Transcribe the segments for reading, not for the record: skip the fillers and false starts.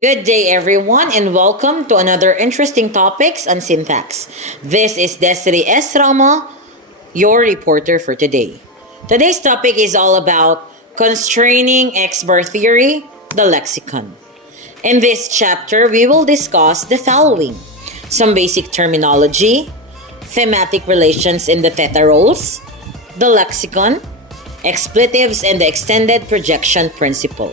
Good day, everyone, and welcome to another interesting topics on syntax. This is Desiree Romo, your reporter for today. Today's topic is all about constraining Xbar theory, the lexicon. In this chapter, we will discuss the following: some basic terminology, thematic relations in the theta roles, the lexicon, expletives, and the extended projection principle.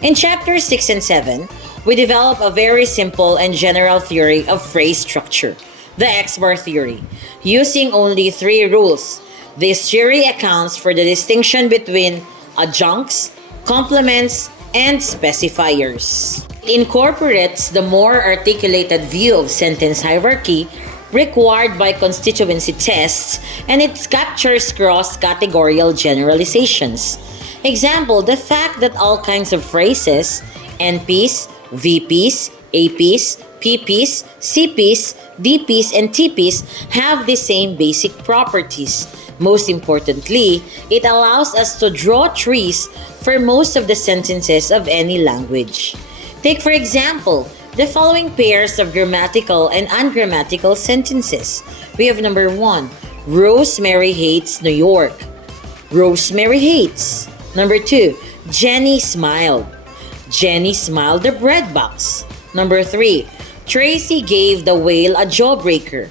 In chapters 6 and 7, we develop a very simple and general theory of phrase structure, the Xbar theory, using only three rules. This theory accounts for the distinction between adjuncts, complements, and specifiers. It incorporates the more articulated view of sentence hierarchy required by constituency tests, and it captures cross-categorical generalizations. Example, the fact that all kinds of phrases, NPs, VPs, APs, PPs, CPs, DPs, and TPs have the same basic properties. Most importantly, it allows us to draw trees for most of the sentences of any language. Take for example, the following pairs of grammatical and ungrammatical sentences. We have number 1, Rosemary hates New York. Rosemary hates. Number 2, Jenny smiled. Jenny smiled the bread box. Number 3, Tracy gave the whale a jawbreaker.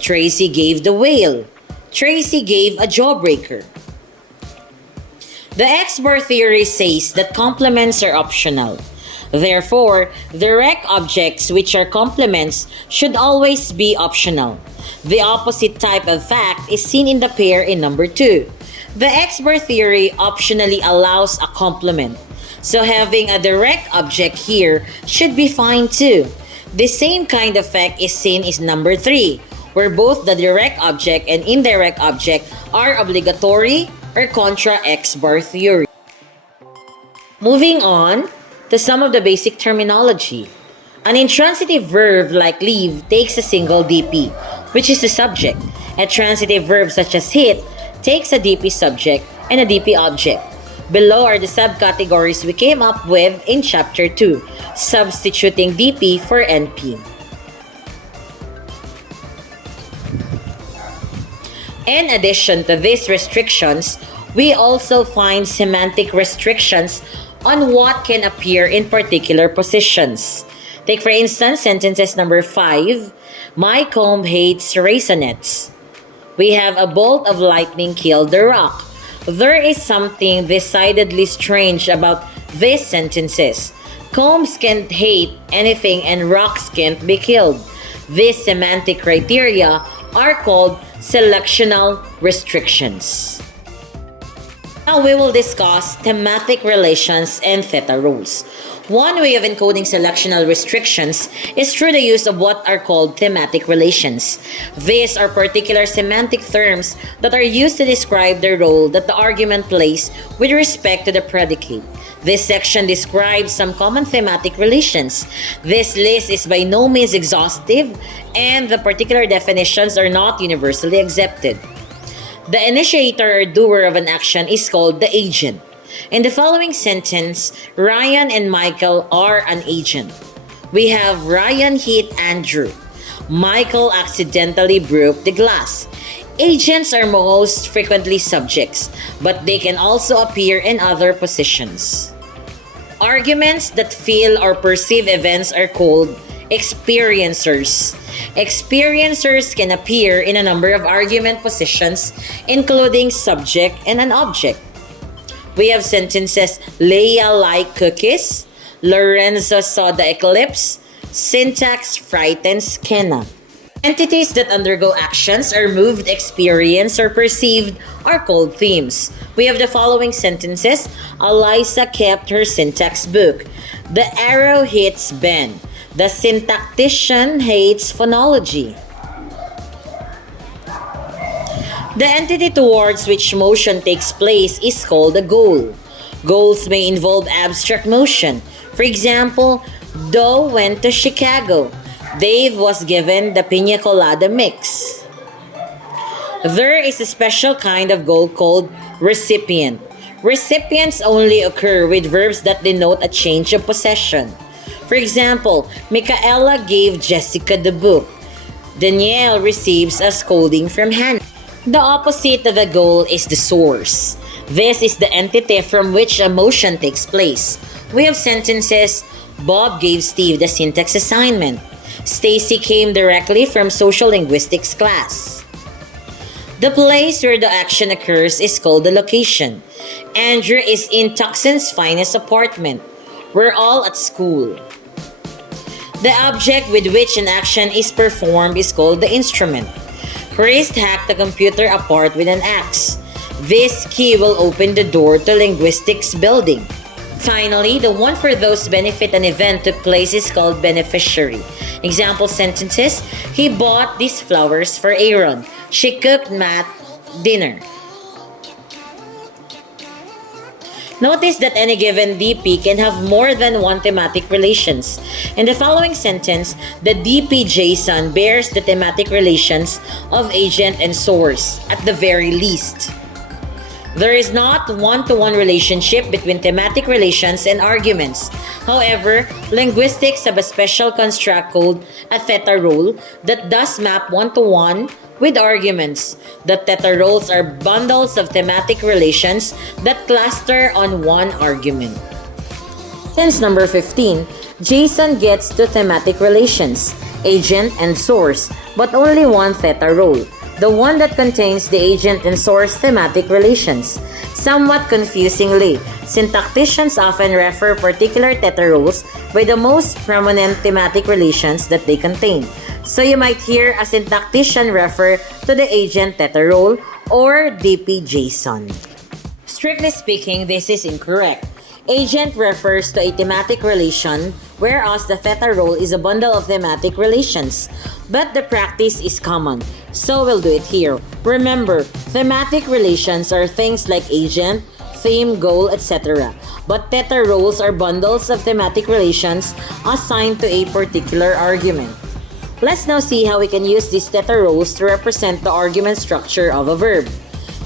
Tracy gave the whale. Tracy gave a jawbreaker. The Xbar theory says that complements are optional. Therefore, direct objects which are complements should always be optional. The opposite type of fact is seen in the pair in number 2. The Xbar theory optionally allows a complement, so having a direct object here should be fine too. The same kind of fact is seen in number 3, where both the direct object and indirect object are obligatory or contra Xbar theory. Moving on to some of the basic terminology. An intransitive verb like leave takes a single DP, which is the subject. A transitive verb such as hit takes a DP subject and a DP object. Below are the subcategories we came up with in Chapter 2, substituting DP for NP. In addition to these restrictions, we also find semantic restrictions on what can appear in particular positions. Take for instance sentences number 5, My comb hates raisinets. We have a bolt of lightning killed the rock. There is something decidedly strange about these sentences. Combs can't hate anything and rocks can't be killed. These semantic criteria are called selectional restrictions. Now we will discuss thematic relations and theta rules. One way of encoding selectional restrictions is through the use of what are called thematic relations. These are particular semantic terms that are used to describe the role that the argument plays with respect to the predicate. This section describes some common thematic relations. This list is by no means exhaustive, and the particular definitions are not universally accepted. The initiator or doer of an action is called the agent. In the following sentence, Ryan and Michael are an agent. We have Ryan hit Andrew. Michael accidentally broke the glass. Agents are most frequently subjects, but they can also appear in other positions. Arguments that feel or perceive events are called experiencers. Experiencers can appear in a number of argument positions, including subject and an object. We have sentences, Leia liked cookies, Lorenzo saw the eclipse, syntax frightens Kenna. Entities that undergo actions are moved, experienced, or perceived are called themes. We have the following sentences, Eliza kept her syntax book. The arrow hits Ben. The syntactician hates phonology. The entity towards which motion takes place is called a goal. Goals may involve abstract motion. For example, Doe went to Chicago. Dave was given the piña colada mix. There is a special kind of goal called recipient. Recipients only occur with verbs that denote a change of possession. For example, Micaela gave Jessica the book. Danielle receives a scolding from Hannah. The opposite of a goal is the source. This is the entity from which a motion takes place. We have sentences: Bob gave Steve the syntax assignment. Stacy came directly from social linguistics class. The place where the action occurs is called the location. Andrew is in Tuckson's finest apartment. We're all at school. The object with which an action is performed is called the instrument. Chris hacked the computer apart with an axe. This key will open the door to linguistics building. Finally, the one for those benefit an event took place is called beneficiary. Example sentences: He bought these flowers for Aaron. She cooked Matt dinner. Notice that any given DP can have more than one thematic relations. In the following sentence, the DP JSON bears the thematic relations of agent and source, at the very least. There is not one-to-one relationship between thematic relations and arguments. However, linguistics have a special construct called a theta role that does map one-to-one with arguments. The theta roles are bundles of thematic relations that cluster on one argument. Sentence number 15. JSON gets to thematic relations, agent and source, but only one theta role, the one that contains the agent and source thematic relations. Somewhat confusingly, syntacticians often refer particular theta roles by the most prominent thematic relations that they contain. So you might hear a syntactician refer to the agent theta role or DP JSON. Strictly speaking, this is incorrect. Agent refers to a thematic relation, whereas the theta role is a bundle of thematic relations. But the practice is common, so we'll do it here. Remember, thematic relations are things like agent, theme, goal, etc. But theta roles are bundles of thematic relations assigned to a particular argument. Let's now see how we can use these theta roles to represent the argument structure of a verb.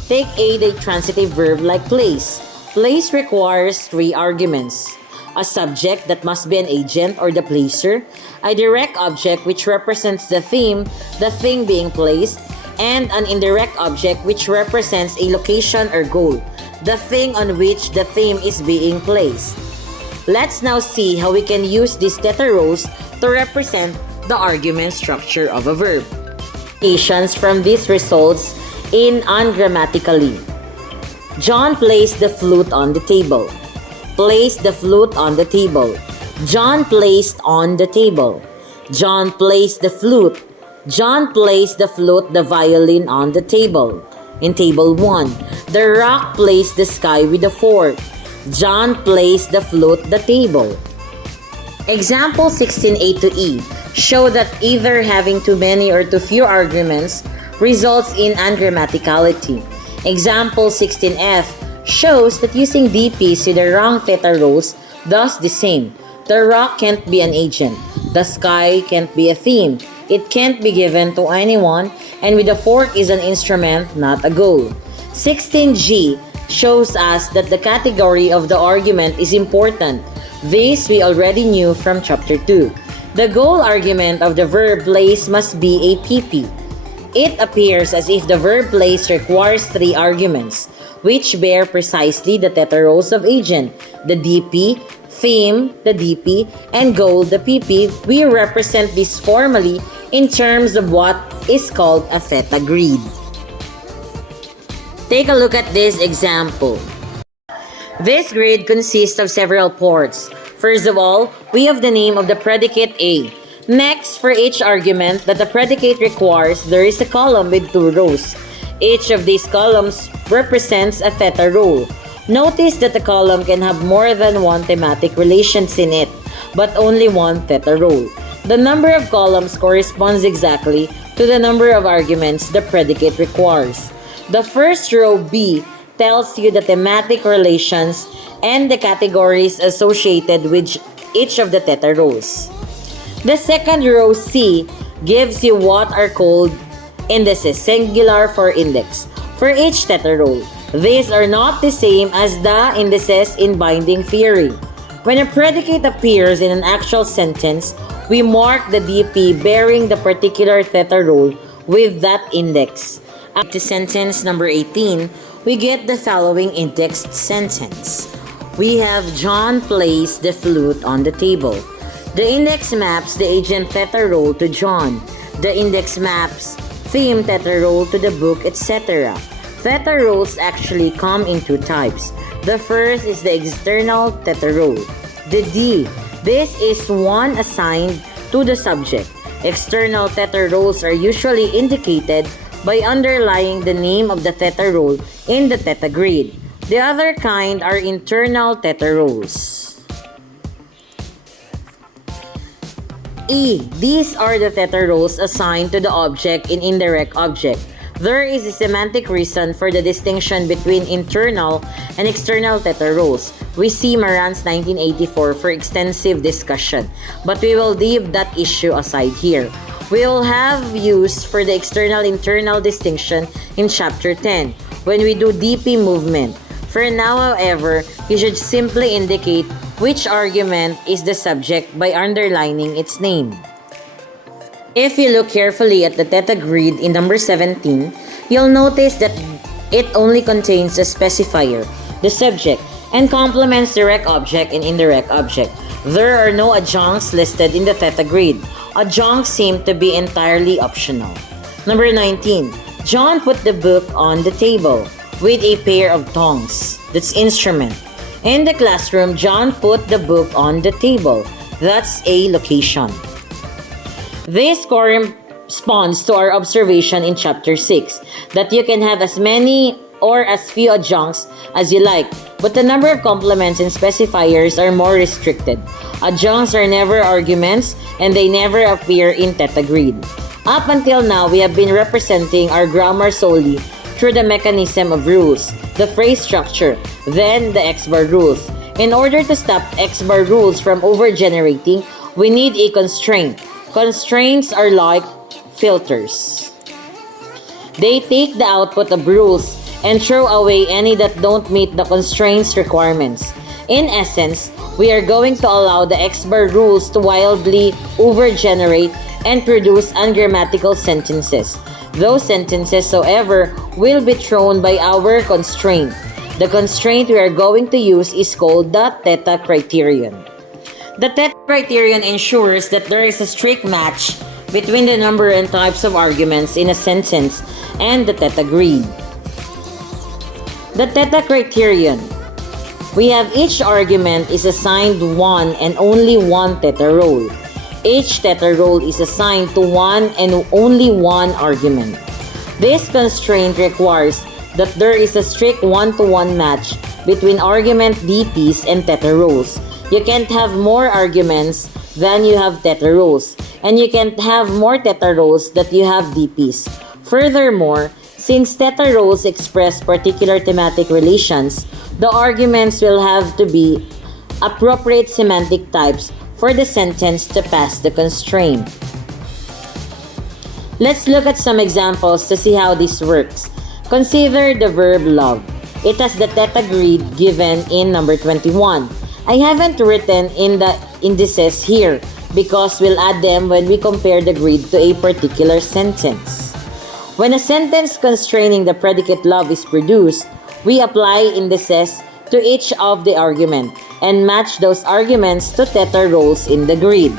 Take the transitive verb like place. Place requires three arguments: a subject that must be an agent or the placer, a direct object which represents the theme, the thing being placed, and an indirect object which represents a location or goal, the thing on which the theme is being placed. Let's now see how we can use these theta roles to represent the argument structure of a verb. Applications from these results in ungrammatically. John placed the flute on the table. Placed the flute on the table. John placed on the table. John placed the flute. John placed the flute, the violin on the table. In table 1, the rock placed the sky with the fork. John placed the flute, the table. Example 16a to E show that either having too many or too few arguments results in ungrammaticality. Example 16f shows that using DPs with the wrong theta roles does the same. The rock can't be an agent. The sky can't be a theme. It can't be given to anyone, and with the fork is an instrument, not a goal. 16g shows us that the category of the argument is important. This we already knew from chapter 2. The goal argument of the verb place must be a PP. It appears as if the verb place requires three arguments, which bear precisely the theta roles of agent, the DP, theme, the DP, and goal, the PP. We represent this formally in terms of what is called a theta grid. Take a look at this example. This grid consists of several ports. First of all, we have the name of the predicate A. Next, for each argument that the predicate requires, there is a column with two rows. Each of these columns represents a theta role. Notice that the column can have more than one thematic relations in it, but only one theta role. The number of columns corresponds exactly to the number of arguments the predicate requires. The first row B tells you the thematic relations and the categories associated with each of the theta roles. The second row C gives you what are called indices, singular for index, for each theta role. These are not the same as the indices in binding theory. When a predicate appears in an actual sentence, we mark the DP bearing the particular theta role with that index. To sentence number 18, we get the following indexed sentence. We have John plays the flute on the table. The index maps the agent theta role to John. The index maps theme theta role to the book, etc. Theta roles actually come in two types. The first is the external theta role. The D. This is one assigned to the subject. External theta roles are usually indicated by underlying the name of the theta role in the theta grid. The other kind are internal theta roles. E. These are the theta roles assigned to the object in indirect object. There is a semantic reason for the distinction between internal and external theta roles. We see Maran's 1984 for extensive discussion, but we will leave that issue aside here. We will have use for the external-internal distinction in Chapter 10 when we do DP movement. For now, however, you should simply indicate which argument is the subject by underlining its name. If you look carefully at the theta grid in number 17, you'll notice that it only contains a specifier, the subject, and complements direct object and indirect object. There are no adjuncts listed in the theta grid. Adjuncts seem to be entirely optional. Number 19. John put the book on the table with a pair of tongs. That's instrument. In the classroom, John put the book on the table. That's a location. This corresponds to our observation in Chapter 6 that you can have as many or as few adjuncts as you like, but the number of complements and specifiers are more restricted. Adjuncts are never arguments and they never appear in theta grid. Up until now, we have been representing our grammar solely through the mechanism of rules, the phrase structure, then the Xbar rules. In order to stop Xbar rules from over-generating, we need a constraint. Constraints are like filters. They take the output of rules and throw away any that don't meet the constraints requirements. In essence, we are going to allow the Xbar rules to wildly over-generate and produce ungrammatical sentences. Those sentences, however, will be thrown by our constraint. The constraint we are going to use is called the theta criterion. The theta criterion ensures that there is a strict match between the number and types of arguments in a sentence and the theta grid. The theta criterion. We have each argument is assigned one and only one theta role. Each theta role is assigned to one and only one argument. This constraint requires that there is a strict one-to-one match between argument DPs and theta roles. You can't have more arguments than you have theta roles, and you can't have more theta roles than you have DPs. Furthermore, since theta roles express particular thematic relations, the arguments will have to be appropriate semantic types for the sentence to pass the constraint. Let's look at some examples to see how this works. Consider the verb love. It has the theta grid given in number 21. I haven't written in the indices here because we'll add them when we compare the grid to a particular sentence. When a sentence constraining the predicate love is produced, we apply indices to each of the argument and match those arguments to theta roles in the grid.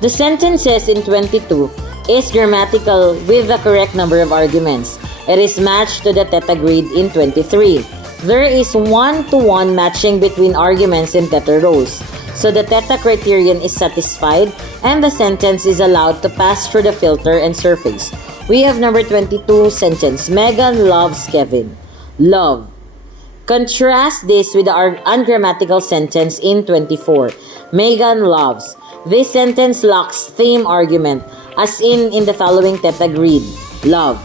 The sentences in 22 is grammatical with the correct number of arguments. It is matched to the theta grid in 23. There is one-to-one matching between arguments and theta roles. So the theta criterion is satisfied and the sentence is allowed to pass through the filter and surface. We have number 22 sentence. Megan loves Kevin. Love. Contrast this with the ungrammatical sentence in 24. Megan loves. This sentence lacks theme argument as in the following theta grid. Love.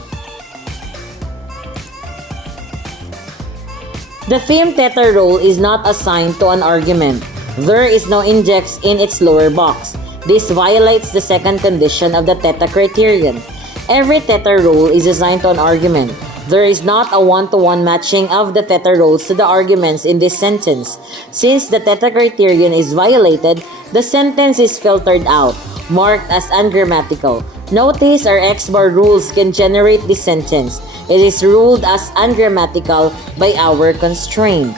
The theme theta role is not assigned to an argument. There is no index in its lower box. This violates the second condition of the theta criterion. Every theta rule is assigned to an argument. There is not a one-to-one matching of the theta rules to the arguments in this sentence. Since the theta criterion is violated, the sentence is filtered out, marked as ungrammatical. Notice our Xbar rules can generate this sentence. It is ruled as ungrammatical by our constraint.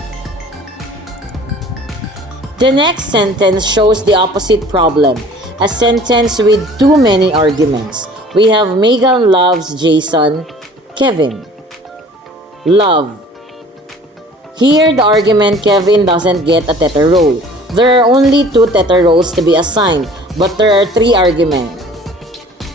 The next sentence shows the opposite problem, a sentence with too many arguments. We have Megan loves Jason, Kevin. Love. Here, the argument Kevin doesn't get a theta role. There are only 2 theta roles to be assigned, but there are 3 arguments.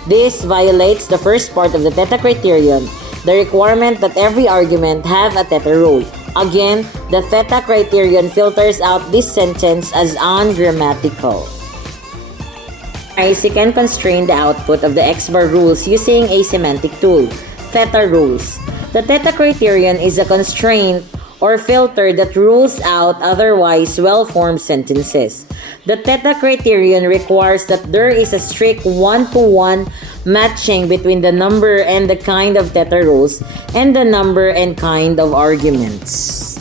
This violates the first part of the theta criterion, the requirement that every argument have a theta role. Again, the theta criterion filters out this sentence as ungrammatical. You can constrain the output of the Xbar rules using a semantic tool, theta rules. The theta criterion is a constraint or filter that rules out otherwise well-formed sentences. The theta criterion requires that there is a strict one-to-one matching between the number and the kind of theta rules and the number and kind of arguments.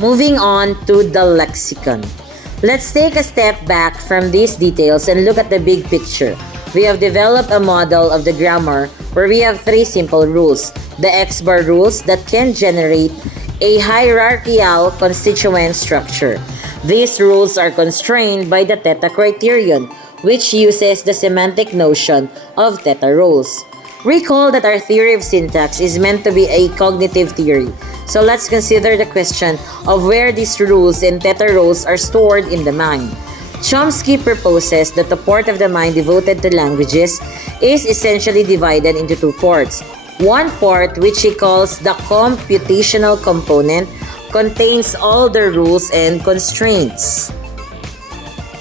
Moving on to the lexicon. Let's take a step back from these details and look at the big picture. We have developed a model of the grammar where we have 3 simple rules. The Xbar rules that can generate a hierarchical constituent structure. These rules are constrained by the theta criterion, which uses the semantic notion of theta rules. Recall that our theory of syntax is meant to be a cognitive theory. So let's consider the question of where these rules and theta rules are stored in the mind. Chomsky proposes that the part of the mind devoted to languages is essentially divided into 2 parts. One part, which he calls the computational component, contains all the rules and constraints.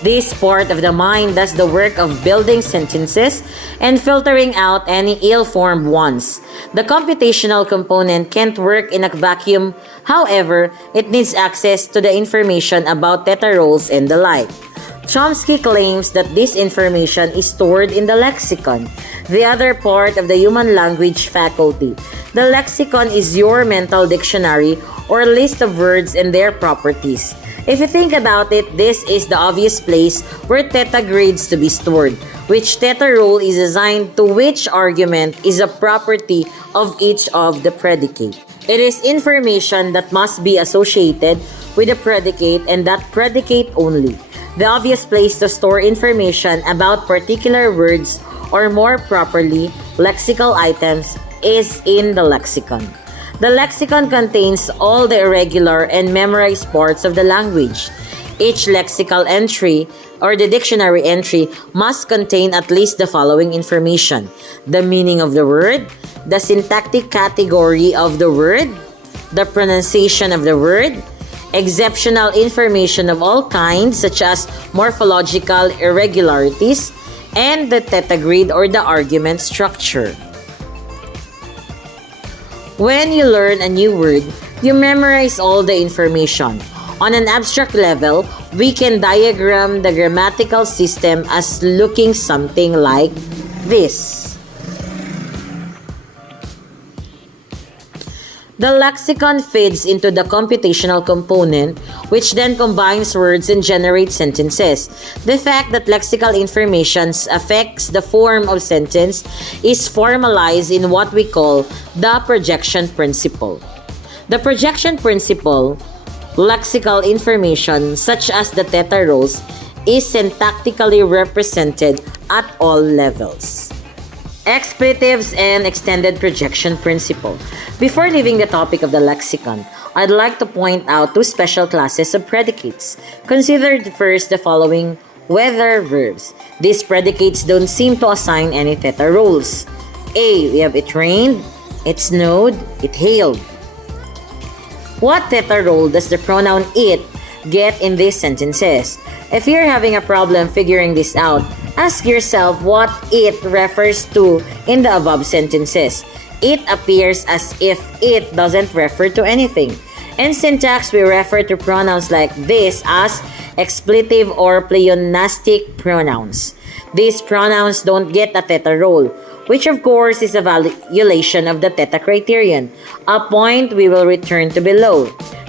This part of the mind does the work of building sentences and filtering out any ill-formed ones. The computational component can't work in a vacuum. However, it needs access to the information about theta rules and the like. Chomsky claims that this information is stored in the lexicon, the other part of the human language faculty. The lexicon is your mental dictionary or list of words and their properties. If you think about it, this is the obvious place where theta grades to be stored, which theta rule is assigned to which argument is a property of each of the predicate. It is information that must be associated with the predicate and that predicate only. The obvious place to store information about particular words, or more properly, lexical items, is in the lexicon. The lexicon contains all the irregular and memorized parts of the language. Each lexical entry, or the dictionary entry, must contain at least the following information: the meaning of the word, the syntactic category of the word, the pronunciation of the word, exceptional information of all kinds such as morphological irregularities, and the theta grid or the argument structure. When you learn a new word, you memorize all the information. On an abstract level, we can diagram the grammatical system as looking something like this. The lexicon feeds into the computational component, which then combines words and generates sentences. The fact that lexical information affects the form of sentence is formalized in what we call the projection principle. The projection principle, lexical information such as the theta rules, is syntactically represented at all levels. Expletives and extended projection principle. Before leaving the topic of the lexicon, I'd like to point out 2 special classes of predicates. Consider first the following whether verbs. These predicates don't seem to assign any theta rules. A. We have it rained, it snowed, it hailed. What theta role does the pronoun it get in these sentences? If you're having a problem figuring this out, ask yourself what it refers to in the above sentences. It appears as if it doesn't refer to anything. In syntax, we refer to pronouns like this as expletive or pleonastic pronouns. These pronouns don't get a theta role. which of course is a violation of the theta criterion, a point we will return to below.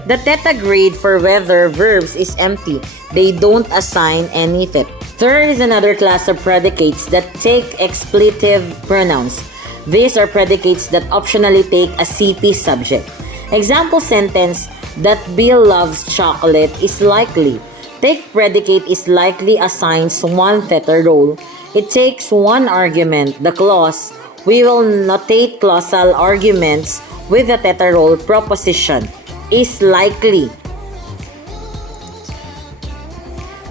The theta grid for whether verbs is empty. They don't assign any theta. There is another class of predicates that take expletive pronouns. These are predicates that optionally take a CP subject. Example sentence, that Bill loves chocolate is likely. Take predicate is likely assigns one theta role. It takes one argument, the clause. We will notate clausal arguments with the theta role proposition. Is likely.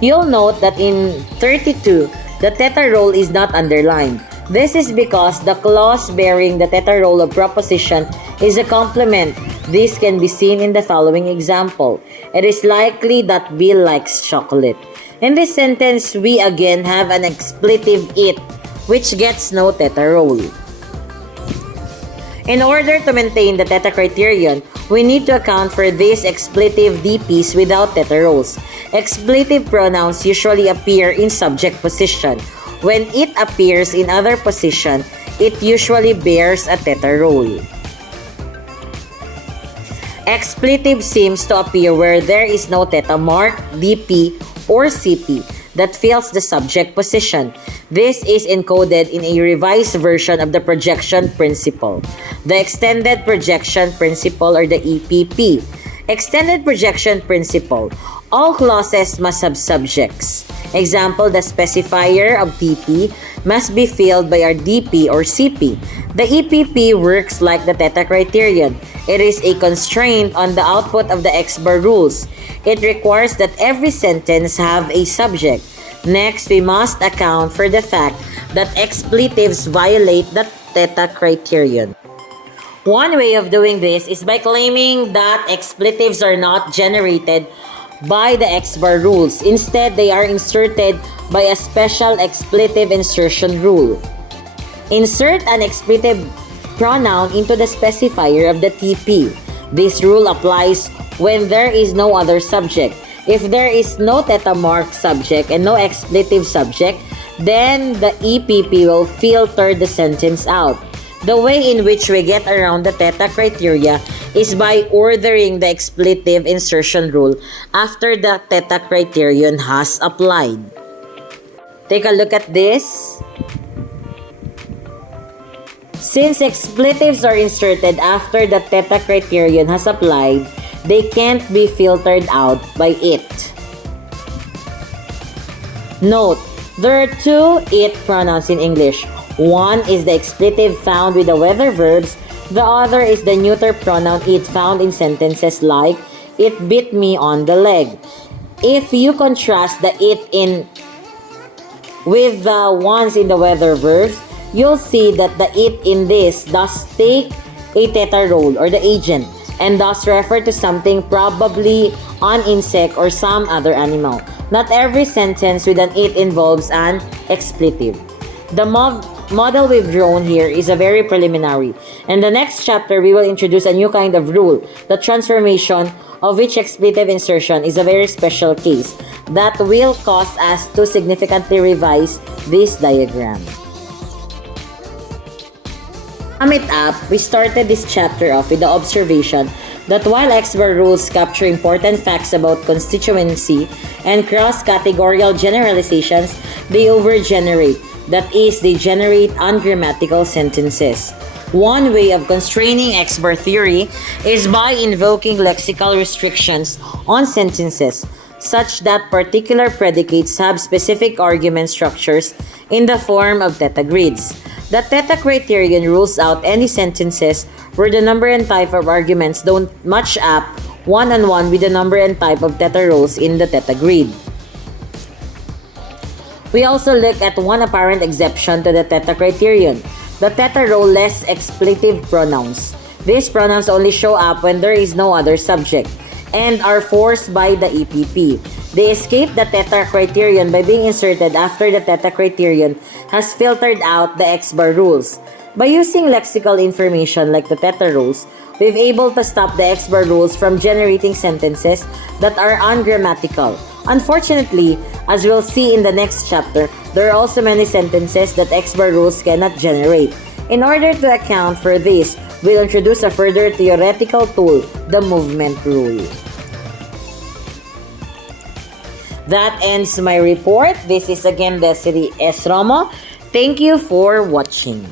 You'll note that in 32, the theta role is not underlined. This is because the clause bearing the theta role of proposition is a complement. This can be seen in the following example. It is likely that Bill likes chocolate. In this sentence, we again have an expletive it, which gets no theta role. In order to maintain the theta criterion, we need to account for these expletive DPs without theta roles. Expletive pronouns usually appear in subject position. When it appears in other position, it usually bears a theta role. Expletive seems to appear where there is no theta mark, DP, or CP that fills the subject position. This is encoded in a revised version of the projection principle, the extended projection principle or the EPP. Extended projection principle. All clauses must have subjects. Example, the specifier of TP must be filled by our DP or CP. The EPP works like the theta criterion. It is a constraint on the output of the Xbar rules. It requires that every sentence have a subject. Next, we must account for the fact that expletives violate the theta criterion. One way of doing this is by claiming that expletives are not generated by the Xbar rules. Instead, they are inserted by a special expletive insertion rule. Insert an expletive pronoun into the specifier of the TP. This rule applies when there is no other subject. If there is no theta mark subject and no expletive subject, then the EPP will filter the sentence out. The way in which we get around the theta criteria is by ordering the expletive insertion rule after the theta criterion has applied. Take a look at this. Since expletives are inserted after the theta criterion has applied, they can't be filtered out by it. Note, there are two it pronouns in English. One is the expletive found with the whether verbs. The other is the neuter pronoun it found in sentences like, it bit me on the leg. If you contrast the it in with the ones in the whether verbs, you'll see that the it in this does take a theta role or the agent and thus refer to something probably an insect or some other animal. Not every sentence with an it involves an expletive. The model we've drawn here is a very preliminary. In the next chapter, we will introduce a new kind of rule, the transformation of which expletive insertion is a very special case that will cause us to significantly revise this diagram. To sum it up, we started this chapter off with the observation that while Xbar rules capture important facts about constituency and cross-categorical generalizations, they overgenerate. That is, they generate ungrammatical sentences. One way of constraining Xbar theory is by invoking lexical restrictions on sentences, such that particular predicates have specific argument structures in the form of theta grids. The theta criterion rules out any sentences where the number and type of arguments don't match up one-on-one with the number and type of theta roles in the theta grid. We also look at one apparent exception to the theta criterion, the theta role less expletive pronouns. These pronouns only show up when there is no other subject and are forced by the EPP. They escape the theta criterion by being inserted after the theta criterion has filtered out the Xbar rules. By using lexical information like the theta rules, we've able to stop the Xbar rules from generating sentences that are ungrammatical. Unfortunately, as we'll see in the next chapter, There are also many sentences that Xbar rules cannot generate. In order to account for this, we'll introduce a further theoretical tool, the movement rule. That ends my report. This is again Desiree S. Romo. Thank you for watching.